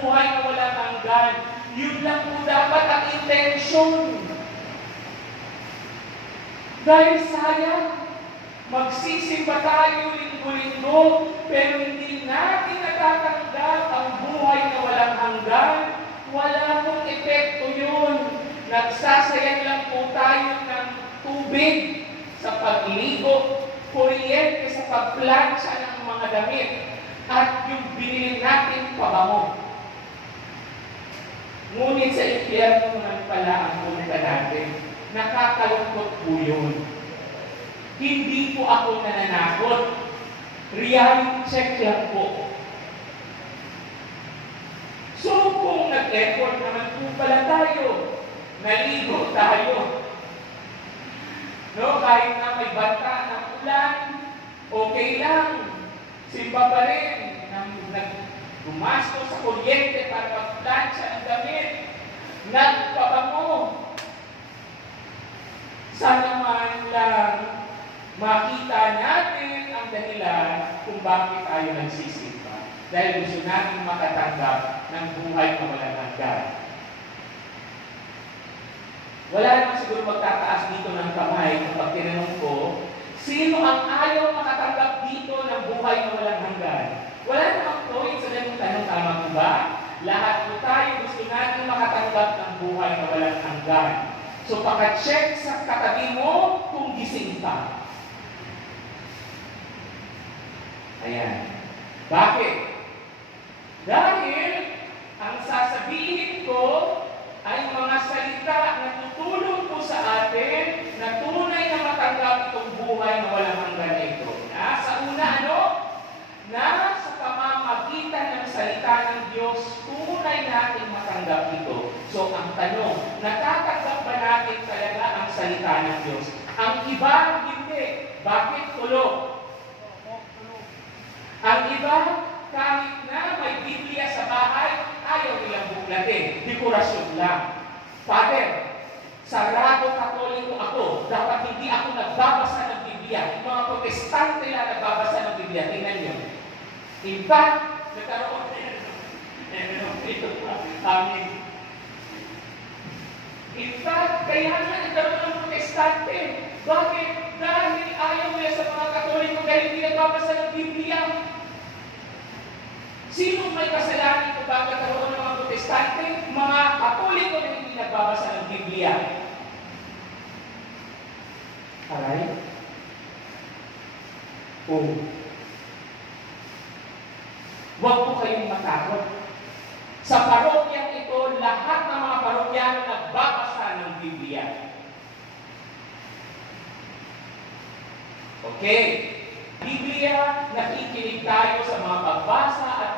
buhay na walang hanggan. Yun lang po dapat ang intensyon. Dahil sayang, magsisimba tayo linggo-linggo, pero hindi natin natatanggap ang buhay na walang hanggan. Wala pong epekto yun. Nagsasayang lang po tayo ng tubig sa pagligo, kuryente sa pagplansya ng mga damit, at yung binili natin pabango. Ngunit sa impyerno naman pala ang punta natin. Nakakalungkot po yun. Hindi po ako nananakot. Reality check lang po. So kung nag-effort naman po pala tayo, naligo tayo, no, kahit na may banta ng ulan, okay lang. Simba pa rin. Gumasto sa kuryente para pagplansya ng damit. Nagpabango. Sana man lang makita natin ang dahilan kung bakit tayo nagsisimba. Dahil gusto natin makatanggap ng buhay na walang hanggan. Wala naman siguro magtataas dito ng kamay kapag tinanong ko, sino ang ayaw makatanggap dito ng buhay na walang hanggan? Wala namang point sa ganung tanong, tama po ba? Lahat po tayo gusto natin makatanggap ng buhay na walang hanggan. So paka-check sa katabi mo kung gising pa. Ayan. Bakit? Dahil ang sasabihin ko ay mga salita na tutulong po sa atin na tunay na matanggap itong buhay na walang hanggan na ito. Sa una, ano? Na sa pamamagitan ng salita ng Diyos, tunay natin matanggap ito. So ang tanong, natatanggap ba natin talaga ang salita ng Diyos? Ang iba, hindi. Bakit tulog? Ang iba, kahit na may Biblia sa bahay, ayaw nilang buklatin. Dekorasyon lang. Father, sarado katoliko ako. Dapat hindi ako nagbabasa ng Biblia. Yung mga protestante lang nagbabasa ng Biblia. Tingnan nyo. In fact, nagkaroon ito pa. Amen. In fact, kaya nga nagkaroon ng protestante. Bakit? Dahil ayaw nila sa mga katoliko dahil hindi nagbabasa ng Biblia. Sino may kasalanan kung bakit nagkaroon ng mga protestante? Mga katoliko na hindi nagbabasa ng Biblia. Alright? Huwag po kayong matakot. Sa parokyang ito, lahat ng mga parokyano nagbabasa ng Biblia. Okay? Biblia, nakikinig tayo sa mga pagbasa at